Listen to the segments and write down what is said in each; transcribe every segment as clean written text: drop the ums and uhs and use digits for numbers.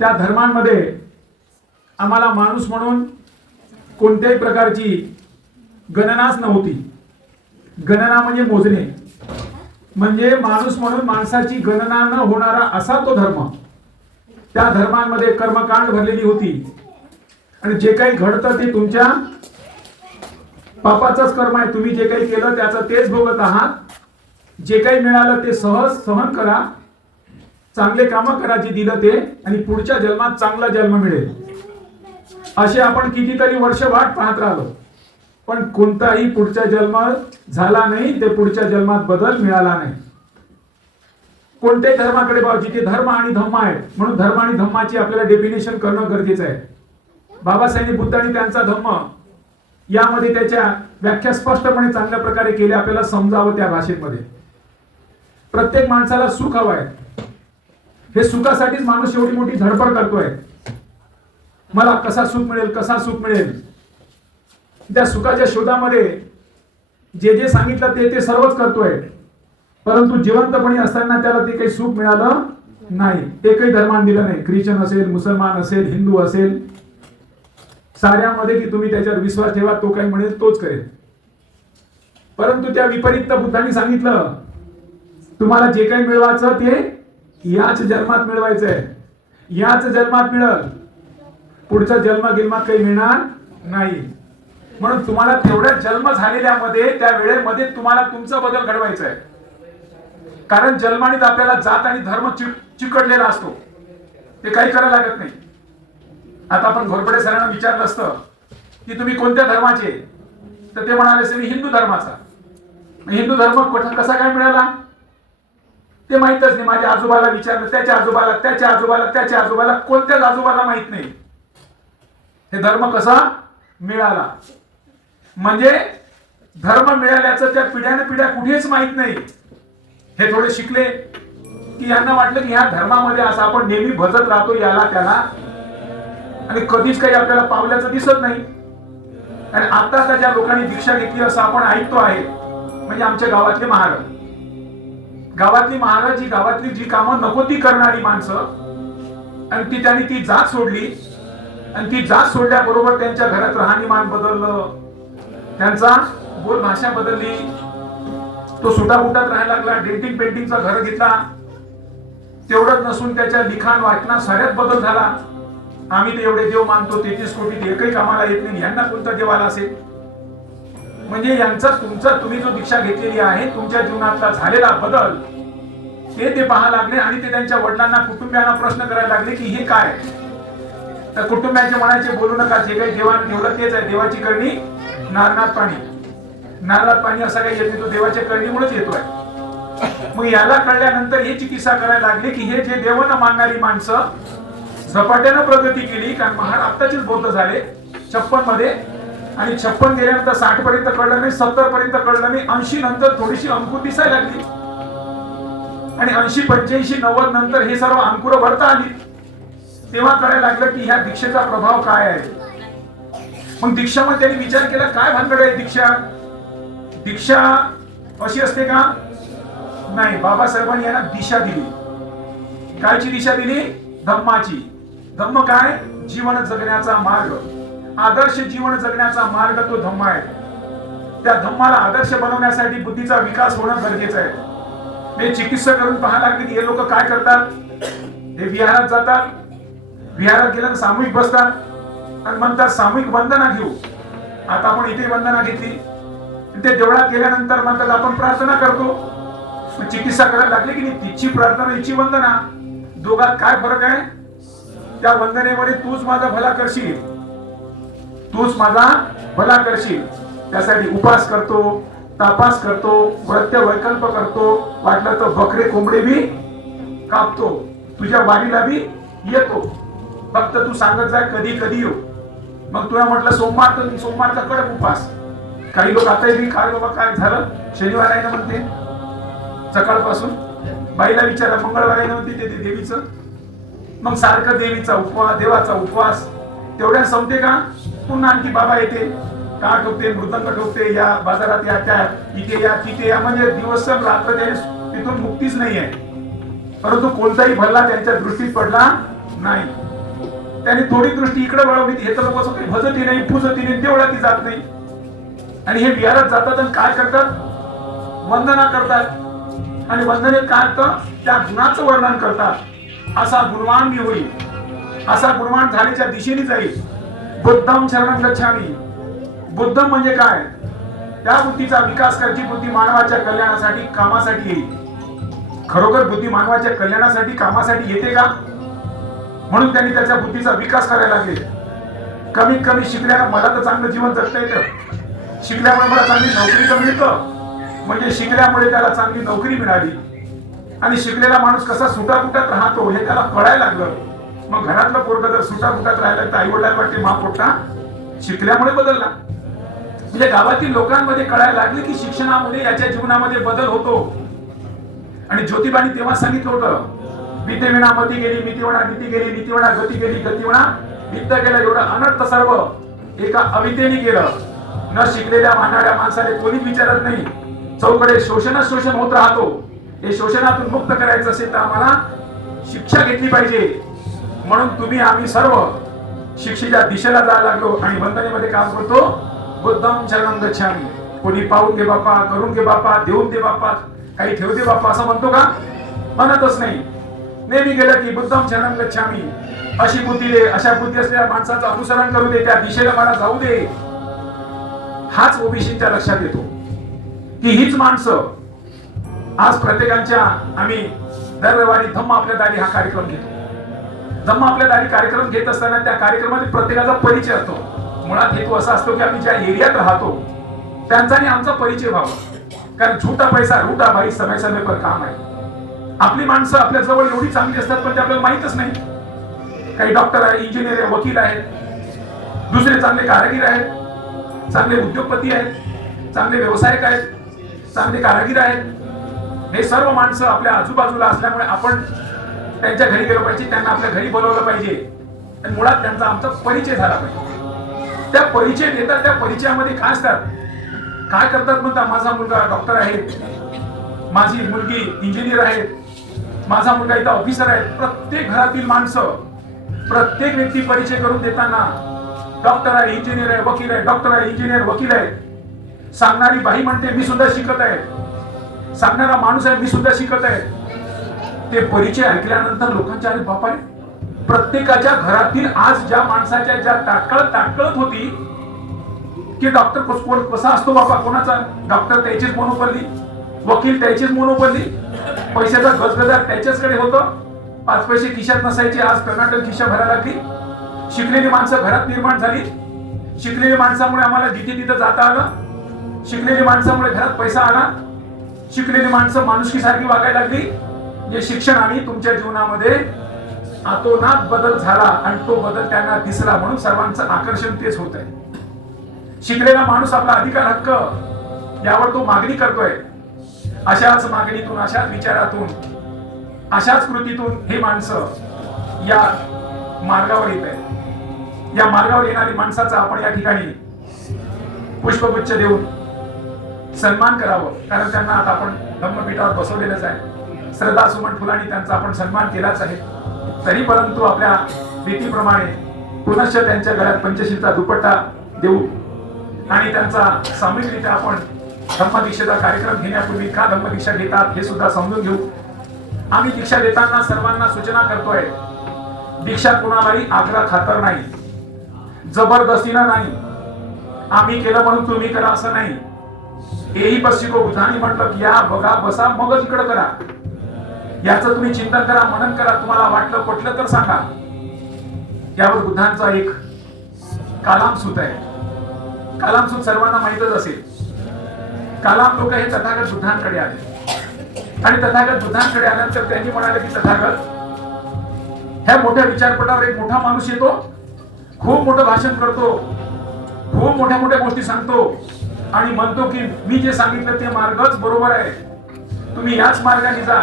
त्या धर्मांमध्ये आम्हाला माणूस म्हणून कोणत्याही प्रकारची गणनाच नव्हती. गणना म्हणजे मोजणे, म्हणजे माणूस म्हणून माणसाची गणना न होणारा असा तो धर्म. त्या धर्मांमध्ये कर्मकांड भरलेली होती आणि जे काही घडतं ते तुमच्या पापाचंच कर्म आहे. तुम्ही जे काही केलं त्याचं तेच भोगत आहात. जे काही मिळालं ते सहज सहन करा, चांगले कामं करा जे दिलं ते, आणि पुढच्या जन्मात चांगला जन्म मिळेल. असे आपण कितीतरी वर्ष वाट पाहत राहिलो, पण कोणताही पुढचा जन्म झाला नाही. ते पुढच्या जन्मात बदल मिळाला नाही. कोणत्याही धर्माकडे पाहू, जिथे धर्म आणि धम्म आहे, म्हणून धर्म आणि धम्माची आपल्याला डेफिनेशन करणं गरजेचं आहे. बाबासाहेब बुद्धांनी त्यांचा धम्म यामध्ये त्याच्या व्याख्या स्पष्टपणे चांगल्या प्रकारे केल्या, आपल्याला समजावं त्या भाषेमध्ये. प्रत्येक माणसाला सुख हवं आहे. हे सुखासाठीच माणूस एवढी मोठी धडपड करतोय. मला कसा सुख मिळेल, कसा सुख मिळेल. त्या सुखाच्या शोधामध्ये जे जे सांगितलं ते सर्वच करतोय, परंतु जिवंतपणी असताना त्याला ते काही सुख मिळालं नाही. एकही धर्माने दिलं नाही. ख्रिश्चन असेल, मुसलमान असेल, हिंदू असेल, साऱ्यामध्ये की तुम्ही त्याच्यावर विश्वास ठेवा, तो काही म्हणेल तोच करेल. परंतु त्या विपरीत बुद्धांनी सांगितलं, तुम्हाला जे काही मिळवायचं ते याच जन्मात मिळवायचं आहे. याच जन्मात मिळेल, पुढचा जन्म गिल्मात काही मिळणार नाही. म्हणून तुम्हाला तेवढ्या जन्म झालेल्यामध्ये त्या वेळेमध्ये तुम्हाला तुमचा बदल घडवायचा आहे. कारण जन्मानेच आपल्याला जात आणि धर्म चिकटलेला असतो, ते काही करायला लागत नाही. आता आपण घोरपडे सरांना विचारलं असतं की तुम्ही कोणत्या धर्माचे, तर ते म्हणाले असे मी हिंदू धर्माचा. हिंदू धर्म कसा काय मिळाला ते माहितच नाही. माझ्या आजोबाला विचारलं, त्याच्या आजोबाला, त्याच्या आजोबाला, त्याच्या आजोबाला, कोणत्याच आजोबाला माहित नाही हे धर्म कसा मिळाला. म्हणजे धर्म मिळाल्याचं त्या पिढ्याने पिढ्या कुठेच माहित नाही. हे थोडे शिकले की यांना वाटलं की ह्या धर्मामध्ये असं आपण नेहमी भजत राहतो याला त्याला, आणि कधीच काही आपल्याला पावल्याचं दिसत नाही. आणि आता ज्या लोकांनी दीक्षा घेतली असं आपण ऐकतो आहे, म्हणजे आमच्या गावातले महाराज, ही गावातली जी कामं नको ती करणारी माणसं, आणि त्यांनी ती जात सोडली. आणि ती जात सोडल्याबरोबर त्यांच्या घरात राहणीमान बदललं, त्यांचा बोल भाषा बदलली. तो सुटाबुटात राहायला लागला, डेंटिंग पेंटिंगचा घर घेतला. तेवढंच नसून त्याच्या लिखाण वाचनात साऱ्यात बदल झाला. आम्ही तर एवढे देव मानतो, 33 कोटी एकही कामाला येत नाही, यांना कोणता देव आला असेल. म्हणजे यांचा तुम्ही जो दीक्षा घेतलेली आहे तुमच्या जीवनातला झालेला बदल ते पाहायला लागले. आणि ते त्यांच्या वडिलांना, कुटुंबियांना प्रश्न करायला लागले की हे काय. तर कुटुंबियांचे म्हणायचे बोलू नका, जे काही देवाने ठेवलं तेच आहे. देवाची करणी नारळात पाणी, नारळात पाणी असं काही येत नाही, तो देवाच्या करणीमुळेच येतोय. मग याला कळल्यानंतर हे चिकित्सा करायला लागले की हे जे देव न मानणारी माणसं झपाट्यानं प्रगती केली. कारण महाराज आत्ताचीच बौद्ध झाले 56 मध्ये, आणि 56 गेल्यानंतर 60 पर्यंत कळलं नाही, 70 पर्यंत कळलं नाही, 80 नंतर थोडीशी अंकुर दिसायला लागली, आणि 80, 85, 90 नंतर हे सर्व अंकुर भरता आली. तेव्हा कळायला लागलं की ह्या दीक्षेचा प्रभाव काय आहे. मग दीक्षा मध्ये त्यांनी विचार केला काय भानगड आहे. दीक्षा अशी असते का? नाही. बाबासाहेबांनी यांना दिशा दिली. कायची दिशा दिली? धम्माची. धम्म काय? जीवन जगण्याचा मार्ग, आदर्श जीवन जगण्याचा मार्ग तो धम्म आहे. त्या धम्माला आदर्श बनवण्यासाठी बुद्धीचा विकास होणं गरजेचं आहे. हे चिकित्सा करून पाहायला लागले की हे लोक काय करतात, हे विहारात जातात, विहारात गेल्यानं सामूहिक बसतात आणि म्हणतात सामूहिक वंदना घेऊ. आता आपण इथे वंदना घेतली, ते देवळात गेल्यानंतर म्हणतात आपण प्रार्थना करतो. चिकित्सा करायला लागली की नाही, तिची प्रार्थना हिची वंदना, दोघात काय फरक आहे? त्या वंदनेमध्ये तूच माझा भला करशील, तूच माझा भला करशील. त्यासाठी उपास करतो, तापास करतो, व्रत्य वैकल्प करतो, वाटलं तर बकरे कोंबडे बी कापतो, तुझ्या वारीला बी येतो. फक्त तू सांगत जाय कधी कधी येऊ. मग तुला म्हटलं सोमवार, तर सोमवारचा कडक उपास. काही लोक आताही काय बाबा काय झालं, शनिवार आहे ना म्हणते, सकाळपासून बाईला विचारा, मंगळवार आहे ना म्हणते ते देवीचं. मग सारखं देवीचा उपवास, देवाचा उपवास तेवढ्या संपते का? पुन्हा आणखी बाबा येते, का ठोकते, मृदंग ठोकते, या बाजारात या, त्या इथे या तिथे या, म्हणजे दिवस रात्र त्याने तिथून मुक्तीच नाही आहे. परंतु कोणताही भल्ला त्यांच्या दृष्टीत पडला नाही. त्याने थोडी दृष्टी इकडे वळवली, हे तर लोक काही भजती नाही, पूजती नाही, देवळात जात नाही. आणि हे विहारात जातात आणि काय करतात? वंदना करतात. आणि वंदनेत काय करतात? त्या गुणाचं वर्णन करतात. असा गुणवान मी होईल, असा गुणवान झाल्याच्या दिशेने जाईल. बुद्धम शरणं गच्छामि. बुद्धम म्हणजे काय? त्या बुद्धीचा विकास करायची बुद्धी मानवाच्या कल्याणासाठी, कामासाठी येईल. खरोखर बुद्धी मानवाच्या कल्याणासाठी, कामासाठी येते का? म्हणून त्यांनी त्याच्या बुद्धीचा विकास करायला लागले. कमीत कमी शिकल्यानं मला तर चांगलं जीवन जगता येतं, शिकल्यामुळे मला चांगली नोकरी तर मिळतं, म्हणजे शिकल्यामुळे त्याला चांगली नोकरी मिळाली. आणि शिकलेला माणूस कसा सुटाफुटात राहतो हे त्याला कळायला लागलं. मग घरातलं पोरगं जर सुटाफुटात राहिलं तर आई वडिलांना वाटते मा पोट्टा शिकल्यामुळे बदलला. म्हणजे गावातील लोकांमध्ये कळायला लागले की शिक्षणामुळे याच्या जीवनामध्ये बदल होतो. आणि ज्योतिबानी तेव्हा सांगितलं होतं, विते विना मती गेली, मिती विना नीती गेली, नीती विना गती गेली, गती विना वित्त गेलं. एवढं अनर्थ सर्व एका अवितेने केलं. न शिकलेल्या मानणाऱ्या माणसाने कोणीच विचारत नाही. चौकडे शोषणच शोषण होत राहतो. हे शोषणातून मुक्त करायचं असेल तर आम्हाला शिक्षा घेतली पाहिजे. म्हणून तुम्ही आम्ही सर्व शिक्षेच्या दिशेला जायला लागलो आणि वंदनेमध्ये काम करतो. बुद्धम शरणं गच्छामि. कोणी पाहून दे बापा, करून दे बापा, देऊन दे बापा, काही ठेवू दे बापा असं म्हणतो का? म्हणतच नाही. नेहमी गेलं की बुद्धम शरणं गच्छामि. अशी बुद्धी दे, अशा बुद्धी असलेल्या माणसाचं अनुसरण करू दे, त्या दिशेला मला जाऊ दे. हाच ओबीसीच्या लक्षात येतो की हीच माणसं आज प्रत्येकाच्या, आम्ही दर रविवारी धम्म आपल्या दारी हा कार्यक्रम घेतो. धम्म आपल्या दारी कार्यक्रम घेत असताना त्या कार्यक्रमात प्रत्येकाचा परिचय असतो. मुळात हेतू असा असतो की आम्ही ज्या एरियात राहतो त्यांचा आणि आमचा परिचय व्हावा. कारण झूठा पैसा रूठा भाई समय समय पर काम आहे. आपली माणसं आपल्या जवळ एवढी चांगली असतात पण ते आपल्याला माहितच नाही. काही डॉक्टर आहे, इंजिनियर आहे, वकील आहेत, दुसरे चांगले कारागीर आहेत, चांगले उद्योगपती आहेत, चांगले व्यावसायिक आहेत, चांगले कारागीर आहेत. हे सर्व माणसं आपल्या आजूबाजूला असल्यामुळे आपण त्यांच्या घरी गेलो पाहिजे, त्यांना आपल्या घरी बोलवलं पाहिजे आणि मुळात त्यांचा आमचा परिचय झाला पाहिजे. त्या परिचय देतात, त्या परिचयामध्ये काय असतात, काय करतात म्हणता, माझा मुलगा डॉक्टर आहे, माझी मुलगी इंजिनियर आहे, माझा मुलगा इथं ऑफिसर आहे. प्रत्येक घरातील माणसं, प्रत्येक व्यक्ती परिचय करून देताना डॉक्टर आहे, इंजिनियर आहे, वकील आहे, डॉक्टर आहे, इंजिनियर, वकील आहे. सांगणारी बाई म्हणते मी सुद्धा शिकत आहे, सांगणारा माणूस आहे मी सुद्धा शिकत आहे. ते परिचय ऐकल्यानंतर लोकांच्या अरे बापा, प्रत्येकाच्या घरातील आज ज्या माणसाच्या ज्या ताटकळत होती की डॉक्टर कसा असतो बाबा, कोणाचा डॉक्टर त्याचीच मोनोपल्ली, वकील त्याचीच मोनोपल्ली, पैशाचा गजगजाट त्याच्याचकडे होतं, 5 पैसे खिशात नसायचे, आज कर्नाटक खिशा भरायला लागली. शिकलेली माणसं घरात निर्माण झाली, शिकलेली माणसामुळे आम्हाला जिथे तिथं जाता आलं, शिकलेली माणसामुळे घरात पैसा आला, शिकलेली माणसं माणुसकीसारखी वागायला लागली. जे शिक्षणाने तुमच्या जीवनामध्ये आतोनात बदल झाला आणि तो बदल त्यांना दिसला म्हणून सर्वांचं आकर्षण तेच होत आहे. शिकलेला माणूस आपला अधिकार हक्क यावर तो मागणी करतोय. अशाच मागणीतून, अशाच विचारातून, अशाच कृतीतून हे माणसं या मार्गावर येत आहे. या मार्गावर येणारी माणसाचा आपण या ठिकाणी पुष्पगुच्छ देऊन सन्मान करावं. कारण त्यांना आता आपण धम्मपीठावर बसवलेलंच आहे. श्रद्धा सुमन फुलांनी त्यांचा आपण सन्मान केलाच आहे. तरी परंतु आपल्या रीतीप्रमाणे पुनश्च त्यांच्या गळ्यात पंचशीलचा दुपट्टा देऊ आणि त्यांचा सामूहिकरित्या आपण धम्मदीक्षेचा कार्यक्रम घेण्यापूर्वी का धम्मदीक्षा घेतात हे सुद्धा समजून घेऊ. आम्ही दीक्षा देताना सर्वांना सूचना करतोय, दीक्षा कुणालाही आग्रह खातर नाही, जबरदस्तीनं नाही, आम्ही केलं म्हणून तुम्ही करा असं नाही. हेही पश्चिको बुद्धांनी म्हटलं की या बघा बसा मगच इकडं करा. याचं तुम्ही चिंतन करा, मनन करा, तुम्हाला वाटलं पटलं तर सांगा. यावर बुद्धांचा एक कालामसूत आहे. कालामसूत सर्वांना माहीतच असेल. कालाम लोक हे तथागत बुद्धांकडे आले आणि तथागत बुद्धांकडे आल्यानंतर त्यांनी म्हणाले की तथागत, ह्या मोठ्या विचारपटावर एक मोठा माणूस येतो, खूप मोठं भाषण करतो, खूप मोठ्या मोठ्या गोष्टी सांगतो आणि म्हणतो की मी जे सांगितलं ते मार्गच बरोबर आहे, तुम्ही याच मार्गाने जा.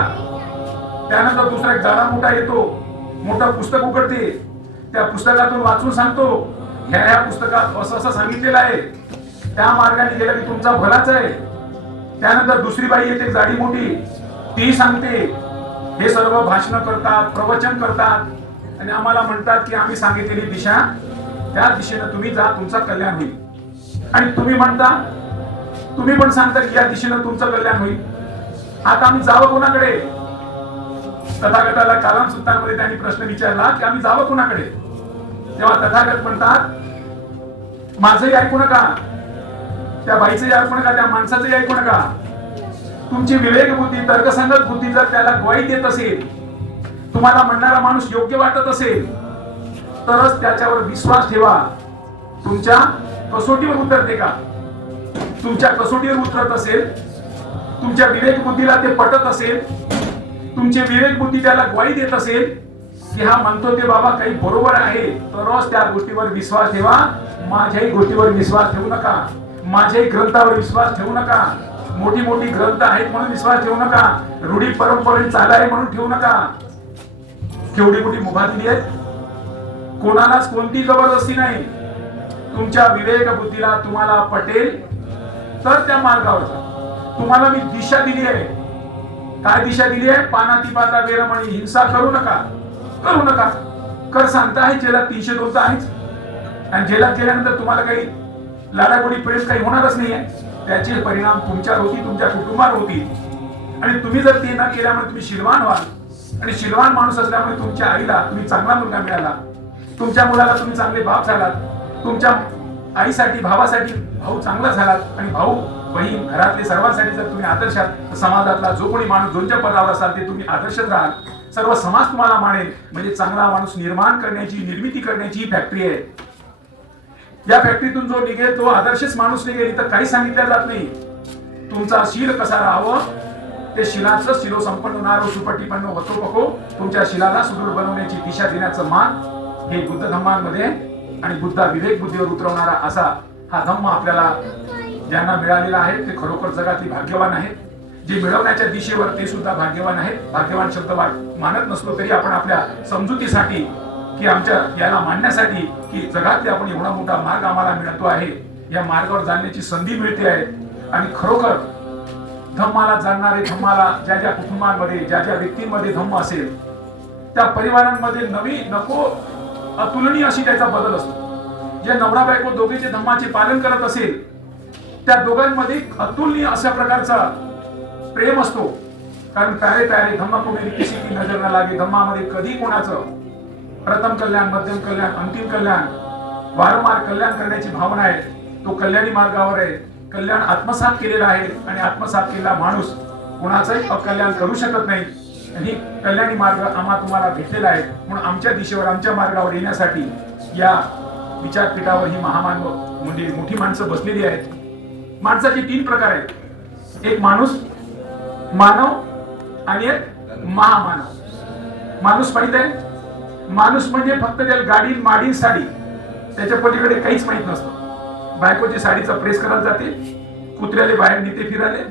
त्यानंतर दुसरा एक जाडा मोठा येतो, मोठं पुस्तक उघडते, त्या पुस्तकातून वाचून सांगतो ह्या पुस्तकात असं असं सांगितलेलं आहे, त्या मार्गाने गेलं की तुमचा भलाच आहे. त्यानंतर दुसरी बाई येते जाडी मोठी, ती सांगते. हे सर्व भाषण करतात, प्रवचन करतात आणि आम्हाला म्हणतात की आम्ही सांगितलेली दिशा त्या दिशेनं तुम्ही जा, तुमचं कल्याण होईल. आणि तुम्ही म्हणता, तुम्ही पण सांगता की या दिशेनं तुमचं कल्याण होईल. आता आम्ही जावं कोणाकडे? तथागताला कालाम सुत्तांमध्ये त्यांनी प्रश्न विचारला की आम्ही जावं कोणाकडे? तेव्हा तथागत म्हणतात, माझंही ऐकू नका, त्या बाईचंही ऐकू नका, त्या माणसाचंही ऐकू नका. तुमची विवेक बुद्धी, तर्कसंगत बुद्धी जर त्याला ग्वाही देत असेल, तुम्हाला म्हणणारा माणूस योग्य वाटत असेल, तरच त्याच्यावर विश्वास ठेवा. तुमच्या कसोटीवर उतरते का? तुमच्या कसोटीवर उतरत असेल, तुमच्या विवेक बुद्धीला ते पटत असेल, तुमचे विवेक बुद्धी त्याला ग्वाही देत असेल की हा म्हणतो ते बाबा काही बरोबर आहे, तरच त्या गोष्टीवर विश्वास ठेवा. माझ्याही गोष्टीवर विश्वास ठेवू नका, माझ्याही ग्रंथावर विश्वास ठेवू नका. मोठी मोठी ग्रंथ आहेत म्हणून विश्वास ठेवू नका, रूढी परंपरेने चालाय म्हणून ठेवू नका. केवढी मोठी मुभा दिली आहे, कोणालाच कोणती जबरदस्ती नाही. तुमच्या विवेक बुद्धीला तुम्हाला पटेल तर त्या मार्गावर जा. तुम्हाला मी दिशा दिली आहे. काय दिशा दिली आहे? पानातिपाता वेरमणी, हिंसा करू नका, करू नका. कर सांगता आहे जेलात 302 तर आहेच, आणि जेलात गेल्यानंतर तुम्हाला काही लाडागोडी प्रेम काही होणारच नाहीये. त्याचे परिणाम तुमच्यावर होतील, तुमच्या कुटुंबावर होतील. आणि तुम्ही जर ते न केल्यामुळे तुम्ही शीलवान व्हाल, आणि शीलवान माणूस असल्यामुळे तुमच्या आईला तुम्ही चांगला मुलगा मिळाला, तुमच्या मुलाला तुम्ही चांगले बाप झालात, तुमच्या आईसाठी भावासाठी भाऊ चांगला झालात, आणि भाऊ बहीण घरातले सर्वांसाठी जर तुम्ही आदर्शात, समाजातला जो कोणी माणूस जोनच्या पदावर असाल ते तुम्ही आदर्शच राहाल. सर्व समाज तुम्हाला मानेल. म्हणजे चांगला माणूस निर्माण करण्याची, निर्मिती करण्याची ही फॅक्टरी आहे. या फॅक्टरीतून जो निघेल तो आदर्शच माणूस निघेल. इथं काही सांगितलं जात नाही. तुमचा शील कसा राहावं, ते शिलाचं शिलो संपन्न होणारं सुपटीपन्न होतो पको, तुमच्या शिलाला सुदृढ बनवण्याची दिशा देण्याचं मान हे बुद्ध धम्मांमध्ये आणि बुद्धा विवेक बुद्धीवर उतरवणारा असा हा धम्म आपल्याला ज्यांना मिळालेला आहे ते खरोखर जगातली भाग्यवान आहेत. जे मिळवण्याच्या दिशेवर ते सुद्धा भाग्यवान आहेत. भाग्यवान शब्द मानत नसलो तरी आपण आपल्या समजुतीसाठी की आमच्या याला मांडण्यासाठी की जगातले आपण एवढा मोठा मार्ग आम्हाला मिळतो आहे, या मार्गावर जाण्याची संधी मिळते आहे. आणि खरोखर धम्माला जाणणारे, धम्माला ज्या ज्या कुटुंबांमध्ये, ज्या ज्या व्यक्तींमध्ये धम्म असेल त्या परिवारांमध्ये नवी नको अतुलनीय अशी त्याचा बदल असतो. जे नवरा बायको दोघेचे धम्माचे पालन करत असेल त्या दोघांमध्ये अतुलनीय अशा प्रकारचा प्रेम असतो. कारण प्यारे प्यारे धम्मा को मेरी किसी की नजर न लागे. धम्मामध्ये कधी कोणाचं प्रथम कल्याण, मध्यम कल्याण, अंतिम कल्याण, वारंवार कल्याण करण्याची भावना आहे. तो कल्याणी मार्गावर आहे. कल्याण आत्मसात केलेला आहे आणि आत्मसात केलेला माणूस कोणाचंही अकल्याण करू शकत नाही. आणि कल्याणी मार्ग आम्हा तुम्हाला भेटलेला आहे. म्हणून आमच्या दिशेवर, आमच्या मार्गावर येण्यासाठी या विचारपीठावर ही महामानव म्हणजे मोठी माणसं बसलेली आहेत. माणसाचे 3 प्रकार आहेत. एक माणूस, मानव आणि एक महामानव. माणूस माहित आहे, माणूस म्हणजे फक्त त्याला गाडी, माडी, साडी, त्याच्या पलीकडे काहीच माहित नसतं. बायकोची साडीचा प्रेस करायला जाते, कुत्र्याले बाहेर नेते फिरायला,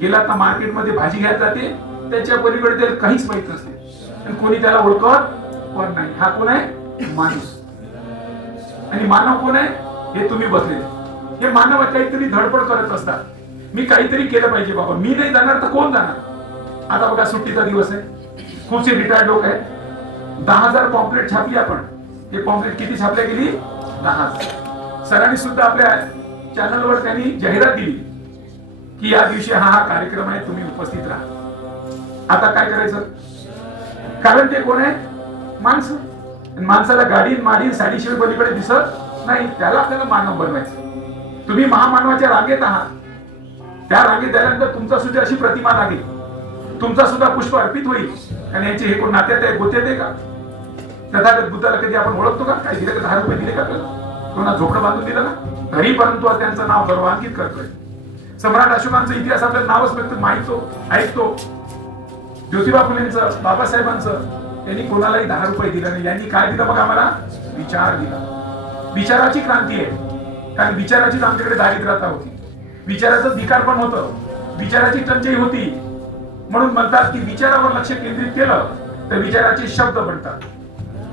गेला तर मार्केटमध्ये भाजी घ्यायला जाते, त्याच्या पलीकडे त्याला काहीच माहित नसते आणि कोणी त्याला ओळखत पण नाही. हा कोण आहे? माणूस. आणि मानव कोण आहे? हे तुम्ही बसले. हे मानव काहीतरी धडपड करत असतात. मी काहीतरी केलं पाहिजे बाबा, मी नाही जाणार तर कोण जाणार. आता बघा सुट्टीचा दिवस आहे, खूपसे रिटायर्ड लोक आहेत. 10,000 पॉम्पलेट छापली आपण. हे पॉम्पलेट किती छापल्या गेली? 10,000. सरांनी सुद्धा आपल्या चॅनलवर त्यांनी जाहिरात दिली की या दिवशी हा कार्यक्रम आहे, तुम्ही उपस्थित राहा. आता काय करायचं? कारण ते कोण आहे? माणसं. माणसाला गाडी, माडी, साडीशिवाय पलीकडे दिसत नाही. त्याला आपल्याला मानव बनवायचं. तुम्ही महामानवाच्या रांगेत आहात. त्या रांगेत आल्यानंतर तुमचा सुद्धा अशी प्रतिमा लागेल, तुमचा सुद्धा पुष्प अर्पित होईल. आणि याचे हे कोण नात्यात आहे, गोत्यात आहे का? तथागत बुद्धाला कधी आपण ओळखतो का? काही दिलं का? 10 रुपये दिले का? कोणा झोपडं बांधून दिलं का? तरी परंतु त्यांचं नाव गर्वान्वित करतोय. सम्राट अशोकांचा इतिहास आपल्याला नावच फक्त माहितो, ऐकतो. ज्योतिबा फुलेंचं, बाबासाहेबांचं, त्यांनी कोणालाही 10 रुपये दिले नाही. यांनी काय दिलं मग आम्हाला? विचार दिला. विचाराची क्रांती आहे. कारण विचाराचीच आमच्याकडे दारिद्र्यता होती. विचाराचं धिकार पण होतं, विचाराची टंचाई होती. म्हणून म्हणतात की विचारावर लक्ष केंद्रित केलं तर विचाराचे शब्द बनतात,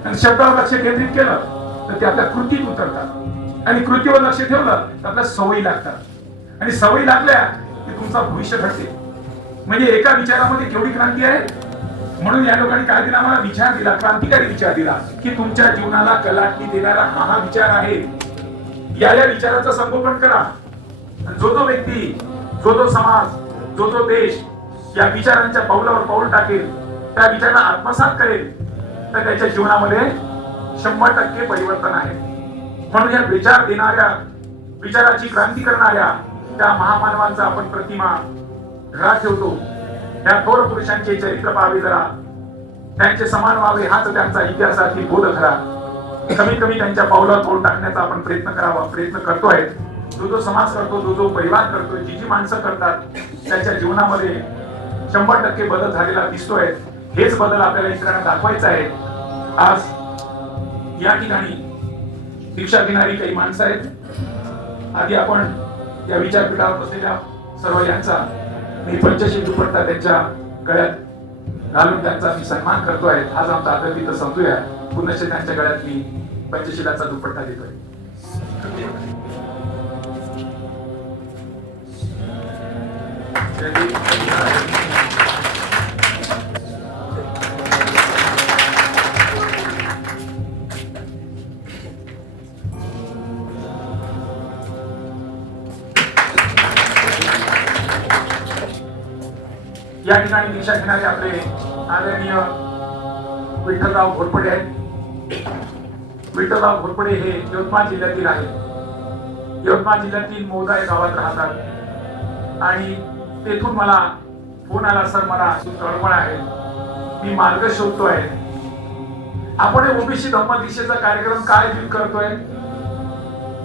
आणि शब्दावर लक्ष केंद्रित केलं तर ते आपल्या कृतीत उतरतात, आणि कृतीवर लक्ष ठेवलं तर आपल्या सवयी लागतात, आणि सवयी लागल्या की तुमचा भविष्य घडते. म्हणजे एका विचारामध्ये केवढी क्रांती आहे. म्हणून या लोकांनी काय दिला? आम्हाला विचार दिला, क्रांतिकारी विचार दिला की तुमच्या जीवनाला कलाटणी देणारा हा विचार आहे. या विचाराचं संगोपन करा. जो व्यक्ती, जो समाज, जो देश या विचारांच्या पावलावर पाऊल टाकेल, त्या विचारांना आत्मसात करेल, तर त्याच्या जीवनामध्ये 100% परिवर्तन आहे. म्हणून या विचार देणाऱ्या, विचाराची क्रांती करणाऱ्या त्या महामानवांचा आपण प्रतिमा घरात ठेवतो. त्या थोर पुरुषांचे चरित्र पाहावे जरा, त्यांचे समान व्हावे, हाच त्यांचा इतिहासातील बोध खरा. कमीत कमी त्यांच्या पावलावर पाऊल टाकण्याचा आपण प्रयत्न करावा, प्रयत्न करतोय. जो समाज करतो, जो परिवार करतो, जी माणसं करतात, त्यांच्या जीवनामध्ये 100% बदल झालेला दिसतोय. हेच बदल आपल्याला इतरांना दाखवायचं आहे. आज या ठिकाणी दीक्षा घेणारी काही माणसं आहेत. आधी आपण या विचारपीठावर बसलेल्या सर्व यांचा मी पंचशील दुपट्टा त्यांच्या गळ्यात घालून त्यांचा मी सन्मान करतोय. आज आमचा आदर तिथं संपतोय. पुनश्च त्यांच्या गळ्यात मी पंचशीलाचा दुपट्टा देतोय. या ठिकाणी दीक्षा घेणारे आपले आदरणीय विठ्ठलराव घोरपडे आहेत. विठ्ठलराव घोरपडे हे यवतमाळ जिल्ह्यातील आहेत. यवतमाळ जिल्ह्यातील मोदा या गावात राहतात आणि तेथून मला फोन आला, सर मला तळमळ आहे, मी मार्ग शोधतोय. आपण ओबीसी धम्मदीक्षेचा कार्यक्रम काय करतोय?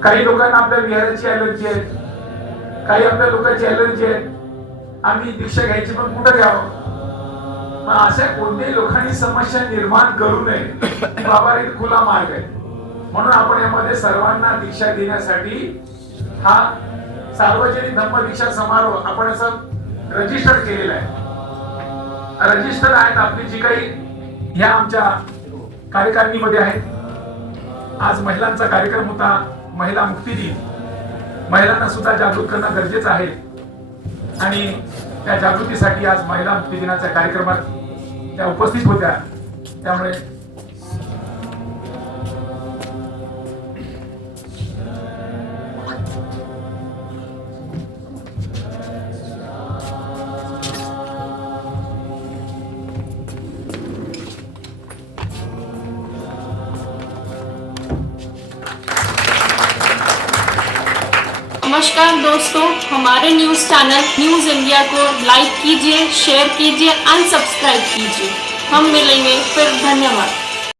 काही लोकांना आपल्या विहाराची अलर्जी आहे, काही आपल्या लोकांची अलर्जी आहे. आम्ही दीक्षा घ्यायची पण कुठं घ्यावं? मग अशा कोणत्याही लोकांनी समस्या निर्माण करू नये. बाबा एक खुला मार्ग आहे. म्हणून आपण यामध्ये सर्वांना दीक्षा देण्यासाठी हा सार्वजनिक धम्मदीक्षा समारोह आपण असं रजिस्टर केलेला आहे. रजिस्टर आहेत आपली जी काही ह्या आमच्या कार्यकारिणीमध्ये आहेत. आज महिलांचा कार्यक्रम होता, महिला मुक्ती दिन. महिलांना सुद्धा जागृत करणं गरजेचं आहे आणि त्या जागृतीसाठी आज महिला मुक्ती दिनाच्या कार्यक्रमात त्या उपस्थित होत्या. त्यामुळे नमस्कार दोस्तों, हमारे न्यूज़ चैनल न्यूज़ इंडिया को लाइक कीजिए, शेयर कीजिए एंड सब्सक्राइब कीजिए. हम मिलेंगे फिर. धन्यवाद.